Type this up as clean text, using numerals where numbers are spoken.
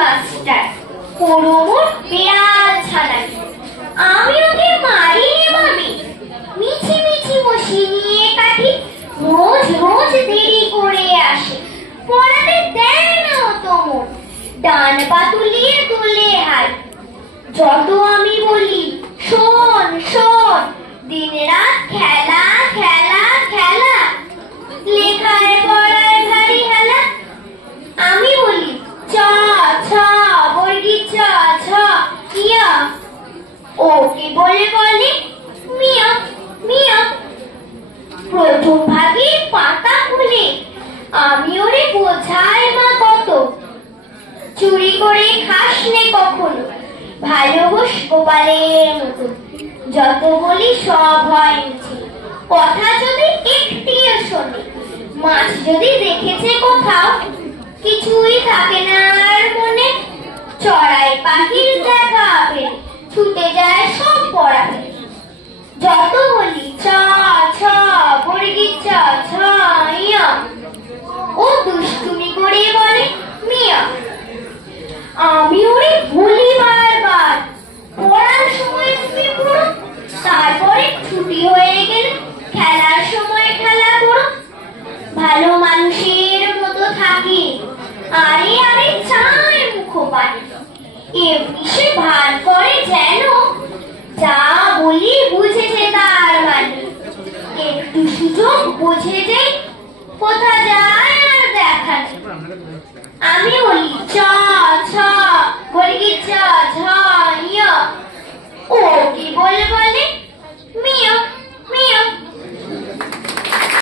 Master করমোর বিড়াল ছানা। আমি ওকে মারি রে ভাবি, মিছি মিছি বসি নিয়ে কাটি, রোজ রোজ দেরি করে আসে, পড়াতে দেয় না তো মন, ডান পা তুলিয়ে তুলে হাই। যত আমি বলি শোন শোন, দিন রাত খেলা খেলা খেলা, লেখায় পড়ায় ভারী হেলা। আমি বলি চ ছ বর্গি চ ছ ইয়া, ও কি বলে বলে মিয়া মিয়া। প্রথম ভাগে পাতা খুলে আমি ওরে বোঝাই মা কত, চুরি করে খাস নে কখনো, ভালোবাস গোপালের মতো। যত বলি সব হয় মিছে, কথা যদি একটিও শোনে, মাছ যদি দেখেছে কোথাও, কিছুই থাকে না আর মনে। চড়াই পাখির দেখা পেয়ে ছুটে যায় সব পড়া। যত বলি চ ছ বর্গি চ ছ ইয়া, ও দুষ্টুমি করে বলে মিয়া। আমি ওরে বলি বারবার, পড়ার সময় তুমি পড়ো, তারপরে ছুটি হয়ে গেলে খেলার সময় খেলা করো। ভালো মানুষের মতো থাকি, আরে আরে চায় মুখপানে, এমনি সে ভান করে যেন যা বলি বুঝেছে তার মানে। একটু সুযোগ বুঝে যে কোথা যায় আর দেখা নেই। আমি বলি চ ছ বর্গি চ ঝ ইয়া, ও কি বলে বলে মিয়া।